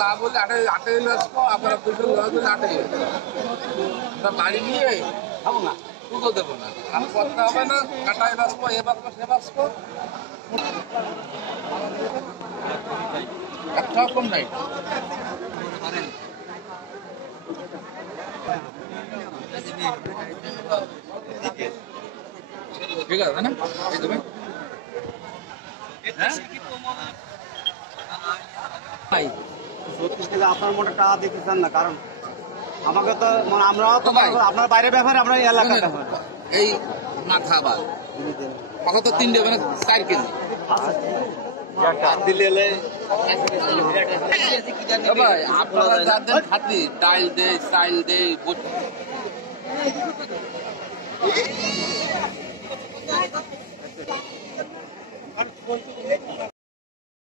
লাভ হলে আটে আসবো আবার বাড়ি নিয়ে খাবো না পুজো দেবো না আর করতে হবে না কাটায় বাঁচবো এ বাঁচবো সে বাঁচবো একটা কম নাই ঠিক আছে না আপনার মোটা টাকা দিতে চান না, কারণ আমাকে তো মানে আমরাও তো আপনার বাইরে ব্যাপারে আমরা এলাকার ব্যাপার এই মাথা আবার কত তো 3 দেবে না 4 কেজি আপনারা যাদের খাতি ডাল দেয় চাল দেয়